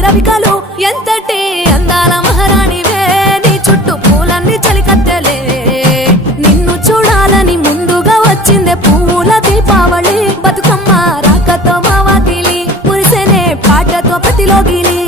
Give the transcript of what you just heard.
రవికలు ఎంతటి అందాల మహారాణివే నీ చుట్టూ పూలన్నీ చలికత్తెలే నిన్ను చూడాలని ముందుగా వచ్చిందే పువ్వుల దీపావళి బతుకమ్మ రాకతో మా వాకిలి మురిసెనే పాటతో పతిలోగిలి